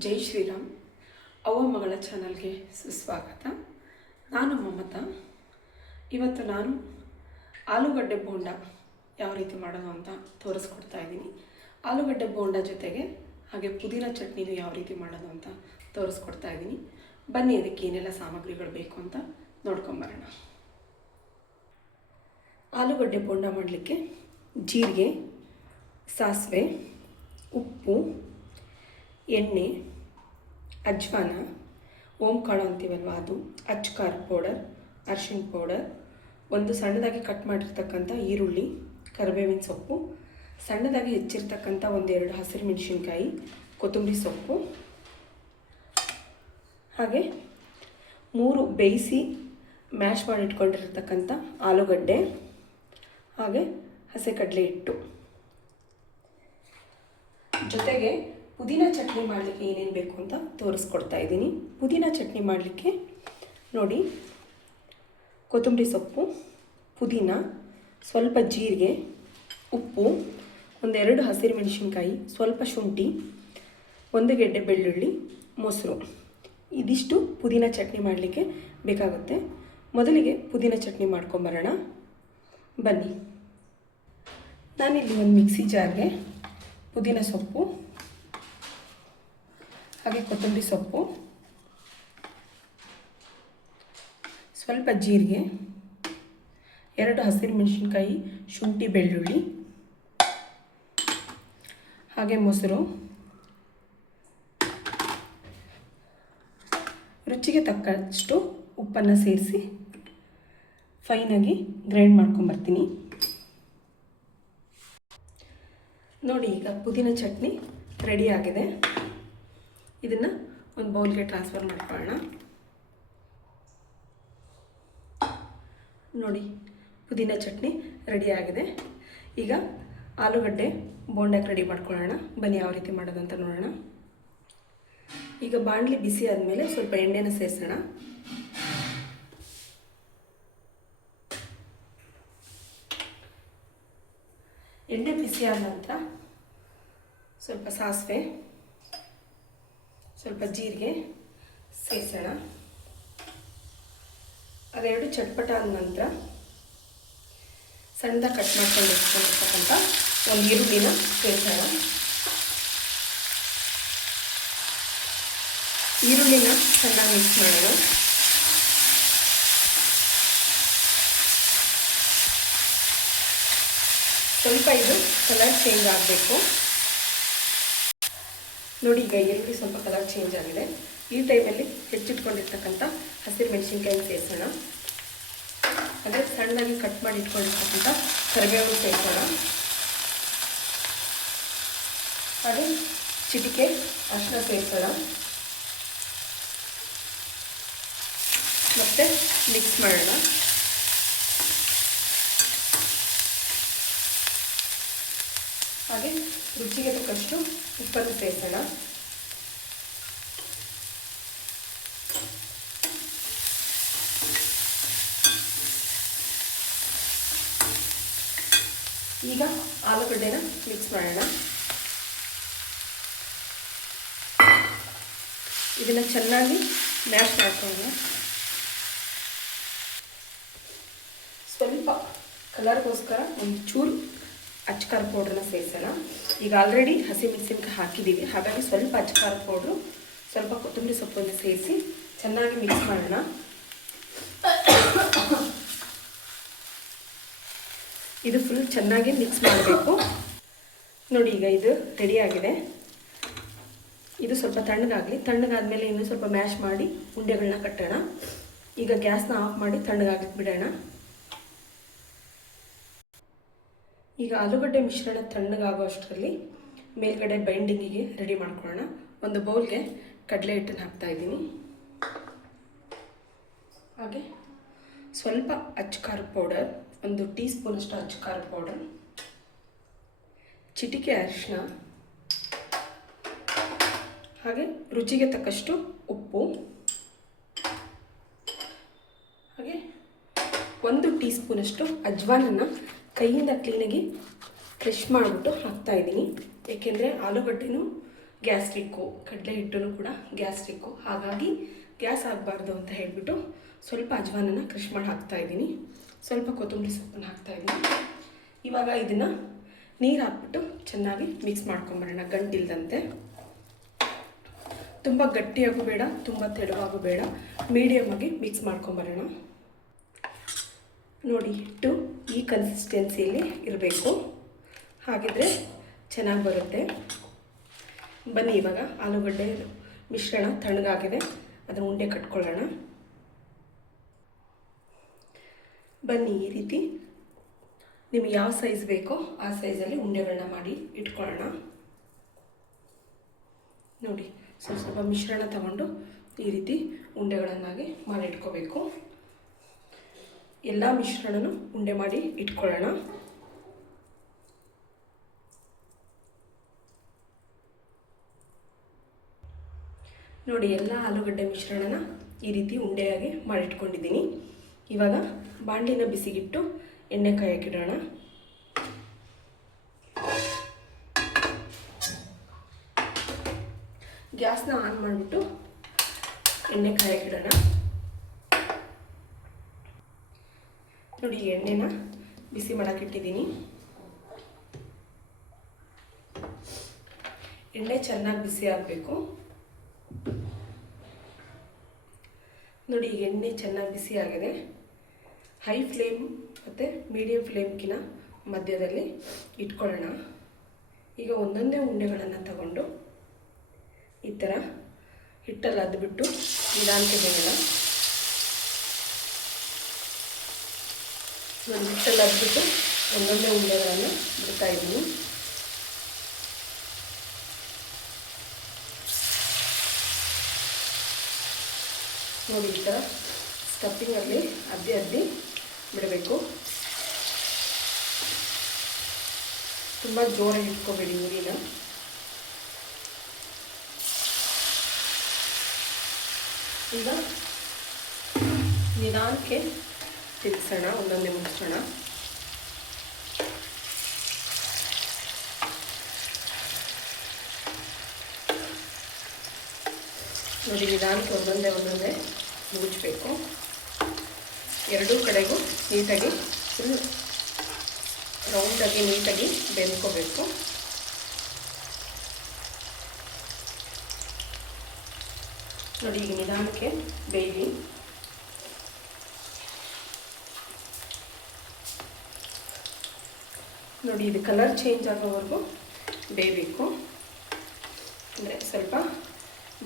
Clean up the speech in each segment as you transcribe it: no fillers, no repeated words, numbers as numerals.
ಜೈ ಶ್ರೀರಾಮ್. ಅವ್ವ ಮಗಳ ಚಾನಲ್ಗೆ ಸುಸ್ವಾಗತ. ನಾನು ಮಮತಾ. ಇವತ್ತು ನಾನು ಆಲೂಗಡ್ಡೆ ಬೋಂಡ ಯಾವ ರೀತಿ ಮಾಡೋದು ಅಂತ ತೋರಿಸ್ಕೊಡ್ತಾ ಇದ್ದೀನಿ. ಆಲೂಗಡ್ಡೆ ಬೋಂಡ ಜೊತೆಗೆ ಹಾಗೆ ಪುದೀನ ಚಟ್ನಿನೂ ಯಾವ ರೀತಿ ಮಾಡೋದು ಅಂತ ತೋರಿಸ್ಕೊಡ್ತಾ ಇದ್ದೀನಿ. ಬನ್ನಿ ಅದಕ್ಕೆ ಏನೆಲ್ಲ ಸಾಮಗ್ರಿಗಳು ಬೇಕು ಅಂತ ನೋಡ್ಕೊಂಬರೋಣ. ಆಲೂಗಡ್ಡೆ ಬೋಂಡ ಮಾಡಲಿಕ್ಕೆ ಜೀರಿಗೆ, ಸಾಸಿವೆ, ಉಪ್ಪು, ಎಣ್ಣೆ, ಅಜ್ವಾನ, ಓಂಕಾಳು ಅಂತೀವಲ್ವ ಅದು, ಅಚ್ಕಾರ್ ಪೌಡರ್, ಅರಿಶಿಣ ಪೌಡರ್, ಒಂದು ಸಣ್ಣದಾಗಿ ಕಟ್ ಮಾಡಿರ್ತಕ್ಕಂಥ ಈರುಳ್ಳಿ, ಕರಿಬೇವಿನ ಸೊಪ್ಪು, ಸಣ್ಣದಾಗಿ ಹೆಚ್ಚಿರ್ತಕ್ಕಂಥ ಒಂದೆರಡು ಹಸಿರು ಮೆಣಸಿನ್ಕಾಯಿ, ಕೊತ್ತಂಬರಿ ಸೊಪ್ಪು, ಹಾಗೆ 3 ಬೇಯಿಸಿ ಮ್ಯಾಶ್ ಮಾಡಿ ಇಟ್ಕೊಂಡಿರ್ತಕ್ಕಂಥ ಆಲೂಗಡ್ಡೆ, ಹಾಗೆ ಹಸಿ ಕಡಲೆ ಹಿಟ್ಟು. ಜೊತೆಗೆ ಪುದೀನ ಚಟ್ನಿ ಮಾಡಲಿಕ್ಕೆ ಏನೇನು ಬೇಕು ಅಂತ ತೋರಿಸ್ಕೊಡ್ತಾ ಇದ್ದೀನಿ. ಪುದೀನ ಚಟ್ನಿ ಮಾಡಲಿಕ್ಕೆ ನೋಡಿ, ಕೊತ್ತಂಬರಿ ಸೊಪ್ಪು, ಪುದೀನ, ಸ್ವಲ್ಪ ಜೀರಿಗೆ, ಉಪ್ಪು, ಒಂದೆರಡು ಹಸಿರು ಮೆಣಸಿನ್ಕಾಯಿ, ಸ್ವಲ್ಪ ಶುಂಠಿ, 1 ಗೆಡ್ಡೆ ಬೆಳ್ಳುಳ್ಳಿ, ಮೊಸರು. ಇದಿಷ್ಟು ಪುದೀನ ಚಟ್ನಿ ಮಾಡಲಿಕ್ಕೆ ಬೇಕಾಗುತ್ತೆ. ಮೊದಲಿಗೆ ಪುದೀನ ಚಟ್ನಿ ಮಾಡ್ಕೊಂಬರೋಣ ಬನ್ನಿ. ನಾನಿಲ್ಲಿ ಒಂದು ಮಿಕ್ಸಿ ಜಾರ್ಗೆ ಪುದೀನ ಸೊಪ್ಪು, ಹಾಗೆ ಕೊತ್ತಂಬರಿ ಸೊಪ್ಪು, ಸ್ವಲ್ಪ ಜೀರಿಗೆ, 2 ಹಸಿರು ಮೆಣಸಿನ್ಕಾಯಿ, ಶುಂಠಿ, ಬೆಳ್ಳುಳ್ಳಿ, ಹಾಗೆ ಮೊಸರು, ರುಚಿಗೆ ತಕ್ಕಷ್ಟು ಉಪ್ಪನ್ನು ಸೇರಿಸಿ ಫೈನಾಗಿ ಗ್ರೈಂಡ್ ಮಾಡ್ಕೊಂಬರ್ತೀನಿ. ನೋಡಿ, ಈಗ ಪುದೀನ ಚಟ್ನಿ ರೆಡಿ ಆಗಿದೆ. ಇದನ್ನು ಒಂದು ಬೌಲ್ಗೆ ಟ್ರಾನ್ಸ್ಫರ್ ಮಾಡ್ಕೊಳ್ಳೋಣ. ನೋಡಿ, ಪುದೀನ ಚಟ್ನಿ ರೆಡಿ ಆಗಿದೆ. ಈಗ ಆಲೂಗಡ್ಡೆ ಬೋಂಡಕ್ಕೆ ರೆಡಿ ಮಾಡ್ಕೊಳ್ಳೋಣ. ಬನ್ನಿ ಯಾವ ರೀತಿ ಮಾಡೋದು ಅಂತ ನೋಡೋಣ. ಈಗ ಬಾಣಲಿ ಬಿಸಿ ಆದಮೇಲೆ ಸ್ವಲ್ಪ ಎಣ್ಣೆನ ಸೇರಿಸೋಣ. ಎಣ್ಣೆ ಬಿಸಿ ಆದ ನಂತರ ಸ್ವಲ್ಪ ಸಾಸಿವೆ, ಸ್ವಲ್ಪ ಜೀರಿಗೆ ಸೇರಿಸೋಣ. ಅದೆರಡು ಚಟ್ಪಟ ಆದ ನಂತರ ಸಣ್ಣದಾಗಿ ಕಟ್ ಮಾಡ್ಕೊಂಡು ಇಟ್ಕೊಂಡಿರ್ತಕ್ಕಂಥ ಒಂದು ಈರುಳ್ಳಿನ ಸೇರಿಸೋಣ. ಈರುಳ್ಳಿನ ಚೆನ್ನಾಗಿ ಮಿಕ್ಸ್ ಮಾಡೋಣ. ಸ್ವಲ್ಪ ಇದು ಕಲರ್ ಚೇಂಜ್ ಆಗಬೇಕು. ನೋಡಿ, ಈಗ ಈರುಳ್ಳಿ ಸ್ವಲ್ಪ ಕಲರ್ ಚೇಂಜ್ ಆಗಿದೆ. ಈ ಟೈಮಲ್ಲಿ ಹೆಚ್ಚಿಟ್ಕೊಂಡಿರ್ತಕ್ಕಂಥ ಹಸಿರು ಮೆಣಸಿನ್ಕಾಯಿ ಸೇರಿಸೋಣ. ಅಂದರೆ ಸಣ್ಣದಾಗಿ ಕಟ್ ಮಾಡಿ ಇಟ್ಕೊಂಡಿರ್ತಕ್ಕಂಥ ಕರಿಬೇವು ಸೇರಿಸೋಣ. ಹಾಗೆ ಚಿಟಿಕೆ ಅರಿಶಿನ ಸೇರಿಸೋಣ. ಮತ್ತು ಮಿಕ್ಸ್ ಮಾಡೋಣ. ಹಾಗೆ ರುಚಿಗೆ ತಕ್ಕಷ್ಟು ಉಪ್ಪನ್ನು ಸೇರಿಸೋಣ. ಈಗ ಆಲೂಗಡ್ಡೆನ ಮಿಕ್ಸ್ ಮಾಡೋಣ. ಇದನ್ನು ಚೆನ್ನಾಗಿ ಮ್ಯಾಶ್ ಮಾಡ್ಕೊಳ್ಳೋಣ. ಸ್ವಲ್ಪ ಕಲರ್ಗೋಸ್ಕರ ಒಂದು ಚೂರು ಅಚ್ಕಾರ್ ಪೌಡ್ರನ್ನ ಸೇರಿಸೋಣ. ಈಗ ಆಲ್ರೆಡಿ ಹಸಿ ಮೆಣಸಿನ್ಕಾಯಿ ಹಾಕಿದ್ದೀವಿ, ಹಾಗಾಗಿ ಸ್ವಲ್ಪ ಅಚ್ಕಾರ್ ಪೌಡ್ರು, ಸ್ವಲ್ಪ ಕೊತ್ತಂಬರಿ ಸೊಪ್ಪನ್ನು ಸೇರಿಸಿ ಚೆನ್ನಾಗಿ ಮಿಕ್ಸ್ ಮಾಡೋಣ. ಇದು ಫುಲ್ ಚೆನ್ನಾಗಿ ಮಿಕ್ಸ್ ಮಾಡಬೇಕು. ನೋಡಿ, ಈಗ ಇದು ರೆಡಿಯಾಗಿದೆ. ಇದು ಸ್ವಲ್ಪ ತಣ್ಣಗಾಗಲಿ. ತಣ್ಣಗಾದ್ಮೇಲೆ ಇನ್ನೂ ಸ್ವಲ್ಪ ಮ್ಯಾಶ್ ಮಾಡಿ ಉಂಡೆಗಳನ್ನ ಕಟ್ಟೋಣ. ಈಗ ಗ್ಯಾಸ್ನ ಆಫ್ ಮಾಡಿ ತಣ್ಣಗಾಗಲಿಕ್ಕೆ ಬಿಡೋಣ. ಈಗ ಆಲೂಗಡ್ಡೆ ಮಿಶ್ರಣ ತಣ್ಣಗಾಗೋ ಅಷ್ಟರಲ್ಲಿ ಮೇಲ್ಗಡೆ ಬೈಂಡಿಂಗಿಗೆ ರೆಡಿ ಮಾಡ್ಕೊಳ್ಳೋಣ. ಒಂದು ಬೌಲ್ಗೆ ಕಡಲೆ ಹಿಟ್ಟನ್ನು ಹಾಕ್ತಾಯಿದ್ದೀನಿ. ಹಾಗೆ ಸ್ವಲ್ಪ ಅಚ್ಕಾರ್ ಪೌಡರ್, 1 ಟೀ ಸ್ಪೂನಷ್ಟು ಅಚ್ಕಾರ್ ಪೌಡರ್, ಚಿಟಿಕೆ ಅರಿಶಿನ, ಹಾಗೆ ರುಚಿಗೆ ತಕ್ಕಷ್ಟು ಉಪ್ಪು, ಹಾಗೆ 1 ಟೀ ಸ್ಪೂನಷ್ಟು ಅಜ್ವಾನನ್ನು ಕೈಯಿಂದ ಕ್ಲೀನಾಗಿ ಕ್ರಷ್ ಮಾಡಿಬಿಟ್ಟು ಹಾಕ್ತಾಯಿದ್ದೀನಿ. ಏಕೆಂದರೆ ಆಲೂಗಡ್ಡೆನೂ ಗ್ಯಾಸ್ಟ್ರಿಕ್ಕು, ಕಡಲೆ ಹಿಟ್ಟೂ ಕೂಡ ಗ್ಯಾಸ್ಟ್ರಿಕ್ಕು, ಹಾಗಾಗಿ ಗ್ಯಾಸ್ ಆಗಬಾರ್ದು ಅಂತ ಹೇಳಿಬಿಟ್ಟು ಸ್ವಲ್ಪ ಅಜ್ವಾನನ್ನು ಕ್ರಷ್ ಮಾಡಿ ಹಾಕ್ತಾಯಿದ್ದೀನಿ. ಸ್ವಲ್ಪ ಕೊತ್ತಂಬರಿ ಸೊಪ್ಪನ್ನು ಹಾಕ್ತಾಯಿದ್ದೀನಿ. ಇವಾಗ ಇದನ್ನು ನೀರು ಹಾಕ್ಬಿಟ್ಟು ಚೆನ್ನಾಗಿ ಮಿಕ್ಸ್ ಮಾಡ್ಕೊಂಬರೋಣ, ಗಂಟಿಲ್ದಂತೆ. ತುಂಬ ಗಟ್ಟಿಯಾಗೂ ಬೇಡ, ತುಂಬ ತೆಳುವಾಗೂ ಬೇಡ, ಮೀಡಿಯಮಾಗಿ ಮಿಕ್ಸ್ ಮಾಡ್ಕೊಂಬರೋಣ. ನೋಡಿ, ಹಿಟ್ಟು ಈ ಕನ್ಸಿಸ್ಟೆನ್ಸಿಯಲ್ಲಿ ಇರಬೇಕು, ಹಾಗಿದ್ರೆ ಚೆನ್ನಾಗಿ ಬರುತ್ತೆ. ಬನ್ನಿ ಇವಾಗ ಆಲೂಗಡ್ಡೆ ಮಿಶ್ರಣ ತಣ್ಣಗಾಗಿದೆ, ಅದನ್ನು ಉಂಡೆ ಕಟ್ಕೊಳ್ಳೋಣ. ಬನ್ನಿ, ಈ ರೀತಿ ನಿಮಗೆ ಯಾವ ಸೈಜ್ ಬೇಕೋ ಆ ಸೈಜಲ್ಲಿ ಉಂಡೆಗಳನ್ನ ಮಾಡಿ ಇಟ್ಕೊಳ್ಳೋಣ. ನೋಡಿ, ಸ್ವಲ್ಪ ಮಿಶ್ರಣ ತಗೊಂಡು ಈ ರೀತಿ ಉಂಡೆಗಳನ್ನಾಗಿ ಮಾಡಿ ಇಟ್ಕೋಬೇಕು. ಎಲ್ಲ ಮಿಶ್ರಣನೂ ಉಂಡೆ ಮಾಡಿ ಇಟ್ಕೊಳ್ಳೋಣ. ನೋಡಿ, ಎಲ್ಲ ಆಲೂಗಡ್ಡೆ ಮಿಶ್ರಣನ ಈ ರೀತಿ ಉಂಡೆಯಾಗಿ ಮಾಡಿಟ್ಕೊಂಡಿದ್ದೀನಿ. ಇವಾಗ ಬಾಣಲಿನ ಬಿಸಿಗಿಟ್ಟು ಎಣ್ಣೆ ಕಾಯಕ್ಕಿಡೋಣ. ಗ್ಯಾಸ್ನ ಆನ್ ಮಾಡಿಬಿಟ್ಟು ಎಣ್ಣೆ ಕಾಯಕ್ಕಿಡೋಣ. ನೋಡಿ, ಎಣ್ಣೆನ ಬಿಸಿ ಮಾಡೋಕ್ಕಿಟ್ಟಿದ್ದೀನಿ. ಎಣ್ಣೆ ಚೆನ್ನಾಗಿ ಬಿಸಿ ಆಗಬೇಕು. ನೋಡಿ, ಈಗ ಎಣ್ಣೆ ಚೆನ್ನಾಗಿ ಬಿಸಿ ಆಗಿದೆ. ಹೈ ಫ್ಲೇಮ್ ಮತ್ತು ಮೀಡಿಯಮ್ ಫ್ಲೇಮ್ಗಿನ ಮಧ್ಯದಲ್ಲಿ ಇಟ್ಕೊಳ್ಳೋಣ. ಈಗ ಒಂದೊಂದೇ ಉಂಡೆಗಳನ್ನು ತಗೊಂಡು ಈ ಥರ ಹಿಟ್ಟಲ್ಲಿ ಅದ್ಬಿಟ್ಟು ನಿಧಾನಕ್ಕೆ ಬೇಡ. ನಾನು ಹಿಟ್ಟಲ್ಲಿ ಅದ್ಬಿಟ್ಟು ಒಂದೊಂದೇ ಉಂಡೆಗಳನ್ನು ಬಿಡ್ತಾ ಇದ್ದೀನಿ. ನೋಡಿ, ಈ ಥರ ಸ್ಟಫಿಂಗಲ್ಲಿ ಅದ್ದಿ ಬಿಡಬೇಕು. ತುಂಬ ಜೋರಾಗಿ ಇಟ್ಕೋಬೇಡಿ ನೀರಿನ. ಈಗ ನಿಧಾನಕ್ಕೆ ತಿರ್ಗಿಸೋಣ, ಒಂದೊಂದೇ ಮುಗಿಸೋಣ. ನೋಡಿ, ನಿಧಾನಕ್ಕೆ ಒಂದೊಂದೇ ಮುಗಿಸ್ಬೇಕು. ಎರಡೂ ಕಡೆಗೂ ನೀಟಾಗಿ ಫುಲ್ ರೌಂಡಾಗಿ ನೀಟಾಗಿ ಬೆಂದ್ಕೋಬೇಕು. ನೋಡಿ, ಈಗ ನಿಧಾನಕ್ಕೆ ಬೇಯಲಿ. ನೋಡಿ, ಇದು ಕಲರ್ ಚೇಂಜ್ ಆಗೋವರೆಗೂ ಬೇಯಬೇಕು. ಅಂದರೆ ಸ್ವಲ್ಪ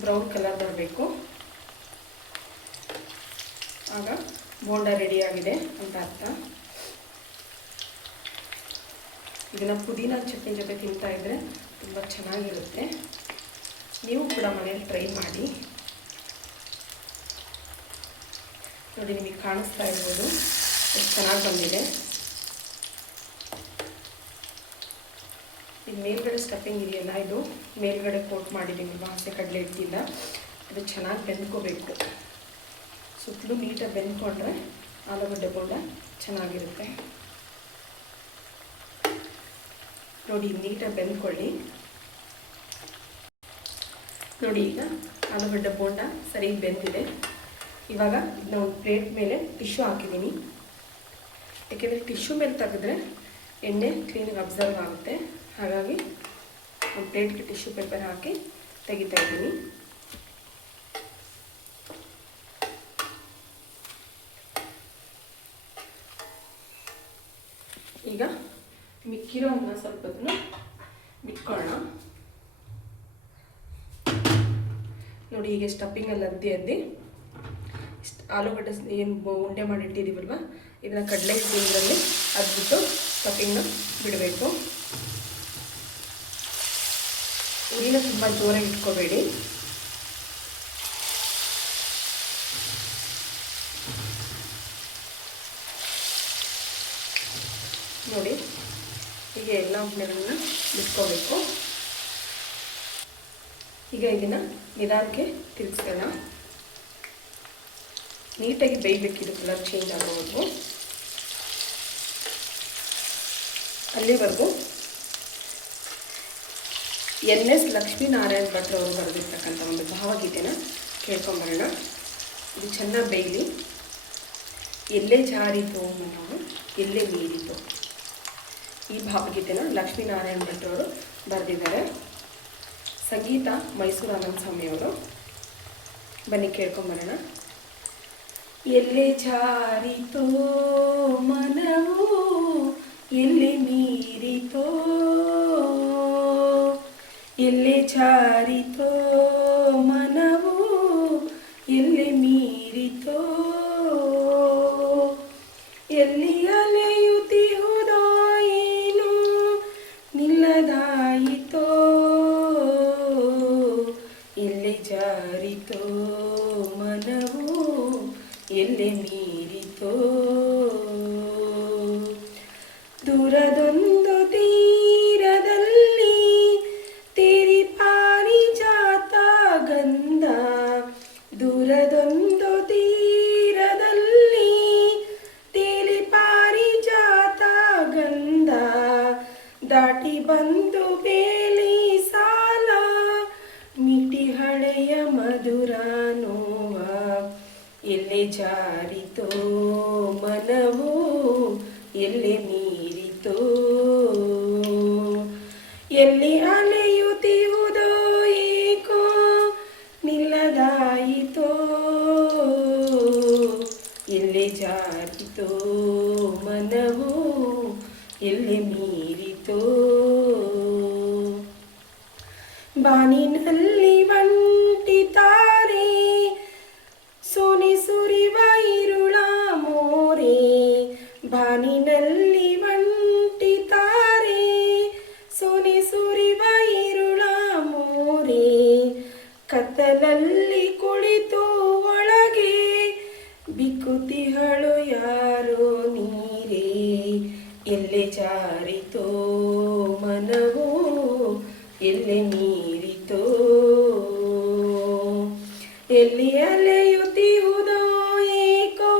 ಬ್ರೌನ್ ಕಲರ್ ಬರಬೇಕು. ಆಗ ಬೋಂಡ ರೆಡಿಯಾಗಿದೆ ಅಂತ ಅರ್ಥ. ಇದನ್ನು ಪುದೀನ ಚಟ್ನಿ ಜೊತೆ ತಿಂತಾ ಇದ್ದರೆ ತುಂಬ ಚೆನ್ನಾಗಿರುತ್ತೆ. ನೀವು ಕೂಡ ಮನೇಲಿ ಟ್ರೈ ಮಾಡಿ. ನೋಡಿ, ನಿಮಗೆ ಕಾಣಿಸ್ತಾ ಇರ್ಬೋದು ಎಷ್ಟು ಚೆನ್ನಾಗಿ ಬಂದಿದೆ. ಇದು ಮೇಲ್ಗಡೆ ಸ್ಟಫಿಂಗ್ ಇದೆಯಲ್ಲ, ಇದು ಮೇಲ್ಗಡೆ ಕೋಟ್ ಮಾಡಿದ್ದೀನಲ್ವ ಹಸಿ ಕಡಲೆ ಹಿಟ್ಟಿಂದ, ಅದು ಚೆನ್ನಾಗಿ ಬೆಂದ್ಕೋಬೇಕು. ಸುತ್ತಲೂ ನೀಟಾಗಿ ಬೆಂದ್ಕೊಂಡ್ರೆ ಆಲೂಗಡ್ಡೆ ಬೋಂಡ ಚೆನ್ನಾಗಿರುತ್ತೆ. ನೋಡಿ, ನೀಟಾಗಿ ಬೆಂದ್ಕೊಳ್ಳಿ. ನೋಡಿ, ಈಗ ಆಲೂಗಡ್ಡೆ ಬೋಂಡ ಸರಿ ಬೆಂದಿದೆ. ಇವಾಗ ಇದನ್ನ ಒಂದು ಪ್ಲೇಟ್ ಮೇಲೆ ಟಿಶ್ಯೂ ಹಾಕಿದ್ದೀನಿ. ಯಾಕೆಂದರೆ ಟಿಶ್ಯೂ ಮೇಲೆ ತೆಗೆದ್ರೆ ಎಣ್ಣೆ ಕ್ಲೀನಾಗಿ ಅಬ್ಸರ್ವ್ ಆಗುತ್ತೆ. ಹಾಗಾಗಿ ಒಂದು ಪ್ಲೇಟ್ಗೆ ಟಿಶ್ಯೂ ಪೇಪರ್ ಹಾಕಿ ತೆಗಿತಾ ಇದ್ದೀನಿ. ಈಗ ಮಿಕ್ಕಿರೋನ್ನ ಸ್ವಲ್ಪ ಹೊತ್ತು ಬಿಟ್ಕೊಳ್ಳೋಣ. ನೋಡಿ, ಹೀಗೆ ಸ್ಟಫಿಂಗಲ್ಲಿ ಅದ್ದಿ ಆಲೂಗಡ್ಡೆ ಏನು ಉಂಡೆ ಮಾಡಿ ಇಟ್ಟಿದ್ದೀವಲ್ವ, ಇದನ್ನು ಕಡಲೆ ಹಿಟ್ಟಿನಲ್ಲಿ ಅದ್ಬಿಟ್ಟು ಸ್ಟಫಿಂಗ್ನ ಬಿಡಬೇಕು. ಉರಿನ ತುಂಬ ಜೋರಾಗಿ ಇಟ್ಕೋಬೇಡಿ. ನೋಡಿ, ಹೀಗೆ ಎಲ್ಲ ಉಂಡೆಗಳನ್ನ ಬಿಟ್ಕೋಬೇಕು. ಈಗ ಇದನ್ನು ನಿಧಾನಕ್ಕೆ ತಿರುಗಿಸೋಣ. ನೀಟಾಗಿ ಬೇಯಬೇಕಿದು, ಕಲರ್ ಚೇಂಜ್ ಆಗೋವರೆಗೂ. ಅಲ್ಲಿವರೆಗೂ NS ಲಕ್ಷ್ಮೀನಾರಾಯಣ ಭಟ್ರು ಅವರು ಬರೆದಿರ್ತಕ್ಕಂಥ ಒಂದು ಭಾವಗೀತೆನ ಕೇಳ್ಕೊಂಬರೋಣ. ಇದು ಚೆನ್ನಾಗಿ ಬೇಯಲಿ. ಎಲ್ಲೇ ಜಾರಿತೋ ಮನವು ಎಲ್ಲೇ ಮೀರಿತೋ, ಈ ಭಾವಗೀತೆನ ಲಕ್ಷ್ಮೀನಾರಾಯಣ ಭಟ್ರು ಅವರು ಬರೆದಿದ್ದಾರೆ. ಸಂಗೀತ ಮೈಸೂರು ಆನಂದ ಸ್ವಾಮಿಯವರು. ಬನ್ನಿ ಕೇಳ್ಕೊಂಬರೋಣ. ಎಲ್ಲೇ ಜಾರಿತೋ ಮನವು ಎಲ್ಲೇ ಮೀರಿತೋ, ಎಲ್ಲೇ ಜಾರಿತೋ ಮನವು ಎಲ್ಲೇ ಮೀರಿತೋ, ಎಲ್ಲಿ ಅಲೆಯುತ್ತಿಹುದೋ ಏನು ನಿಲ್ಲದಾಯಿತೋ, ಎಲ್ಲೇ ಜಾರಿತೋ ಮನವು ಎಲ್ಲೇ ಮೀರಿತೋ, ದೂರದೊಂದು ತೀರದಲ್ಲಿ ತೇರಿ ಪಾರಿಜಾತ ಗಂಧ, ದೂರದೊಂದು ತೀರದಲ್ಲಿ ತೇಲಿ ಪಾರಿಜಾತ ಗಂಧ, ದಾಟಿ ಬಂದು ಬೇಲಿ ಸಾಲ ಮಿಟಿ ಹಳೆಯ ಮಧುರ ನೋವ, ಎಲ್ಲೇ ಜಾರಿತೋ ಮನವು ಎಲ್ಲೇ ಮೀರಿತೋ, ಎಲ್ಲಿ ಅಲೆಯುತ್ತಿಹುದೋ ಏಕೋ ನಿಲ್ಲದಾಯಿತೋ, ಎಲ್ಲೇ ಜಾರಿತೋ ಮನವು ಎಲ್ಲೇ ಮೀರಿತೋ, ಬಾನಿನಲ್ಲಿ ಒಂಟಿತಾರೆ ಸೋನೆ ಸುರಿವ ಇರುಳ ಮೋರೆ, ಬಾನಿನಲ್ಲಿ ಒಂಟಿತಾರೆ ಸೋನೆ ಸುರಿವ ಇರುಳ ಮೋರೆ, ಕತ್ತಲಲ್ಲಿ ಕುಳಿತು ಒಳಗೆ ಬಿಕ್ಕುತಿಹಳು ಯಾರೋ ನೀರೇ, ಎಲ್ಲೇ ಜಾರಿತೋ ಮನವು ಎಲ್ಲೇ ಮೀರಿತೋ, ಎಲ್ಲಿ ಅಲೆಯುತ್ತಿಹುದೋ ಏಕೋ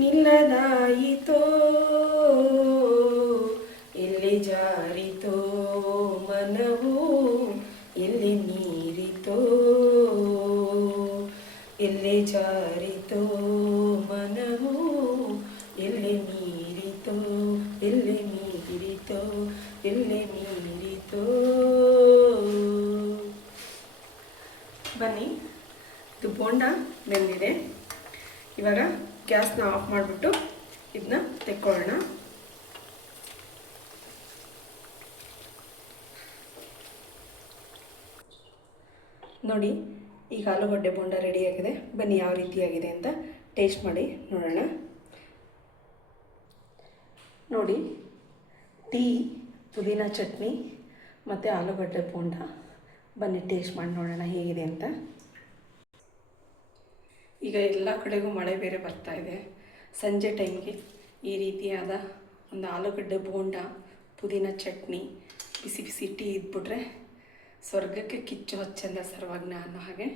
ನಿಲ್ಲದಾಯಿತೋ, ಎಲ್ಲೇ ಜಾರಿತೋ ಮನವು ಎಲ್ಲೇ ಮೀರಿತೋ, ಎಲ್ಲೇ ಜಾರಿತೋ ಮನವು ಎಲ್ಲೇ ಮೀರಿತೋ, ಎಲ್ಲೇ ಮೀರಿತೋ, ಎಲ್ಲೇ ಮೀರಿತೋ. ಬನ್ನಿ, ಇದು ಬೋಂಡ ಬೆಂದಿದೆ. ಇವಾಗ ಗ್ಯಾಸ್ನ ಆಫ್ ಮಾಡಿಬಿಟ್ಟು ಇದನ್ನ ತೆಕ್ಕೊಳ್ಳೋಣ. ನೋಡಿ, ಈಗ ಆಲೂಗಡ್ಡೆ ಬೋಂಡ ರೆಡಿಯಾಗಿದೆ. ಬನ್ನಿ ಯಾವ ರೀತಿಯಾಗಿದೆ ಅಂತ ಟೇಸ್ಟ್ ಮಾಡಿ ನೋಡೋಣ. ನೋಡಿ, ಟೀ, ಪುದೀನ ಚಟ್ನಿ ಮತ್ತು ಆಲೂಗಡ್ಡೆ ಬೋಂಡ. ಬನ್ನಿ ಟೇಸ್ಟ್ ಮಾಡಿ ನೋಡೋಣ ಹೇಗಿದೆ ಅಂತ. ಈಗ ಎಲ್ಲ ಕಡೆಗೂ ಮಳೆ ಬೇರೆ ಬರ್ತಾ ಇದೆ. ಸಂಜೆ ಟೈಮ್ಗೆ ಈ ರೀತಿಯಾದ ಒಂದು ಆಲೂಗಡ್ಡೆ ಬೋಂಡ, ಪುದೀನ ಚಟ್ನಿ, ಬಿಸಿ ಬಿಸಿ ಟೀ ಇದ್ಬಿಟ್ರೆ ಸ್ವರ್ಗಕ್ಕೆ ಕಿಚ್ಚು ಹಚ್ಚಂದ ಸರ್ವಜ್ಞ ಅನ್ನೋ ಹಾಗೆ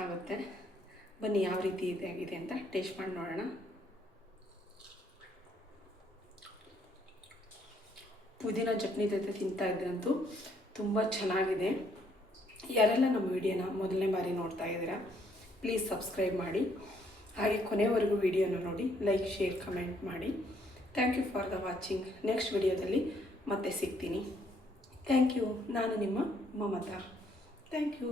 ಆಗುತ್ತೆ. ಬನ್ನಿ ಯಾವ ರೀತಿ ಇದಾಗಿದೆ ಅಂತ ಟೇಸ್ಟ್ ಮಾಡಿ ನೋಡೋಣ. ಪುದೀನ ಚಟ್ನಿ ಜೊತೆ ತಿಂತಾ ಇದ್ರಂತೂ ತುಂಬ ಚೆನ್ನಾಗಿದೆ. ಯಾರೆಲ್ಲ ನಮ್ಮ ವಿಡಿಯೋನ ಮೊದಲನೇ ಬಾರಿ ನೋಡ್ತಾ ಇದ್ದೀರಾ, ಪ್ಲೀಸ್ ಸಬ್ಸ್ಕ್ರೈಬ್ ಮಾಡಿ. ಹಾಗೆ ಕೊನೆವರೆಗೂ ವಿಡಿಯೋನ ನೋಡಿ, ಲೈಕ್, ಶೇರ್, ಕಮೆಂಟ್ ಮಾಡಿ. Thank you for the watching. Next ವಿಡಿಯೋದಲ್ಲಿ ಮತ್ತೆ ಸಿಗ್ತೀನಿ. Thank you. ನಾನು ನಿಮ್ಮ ಮಮತಾ. Thank you.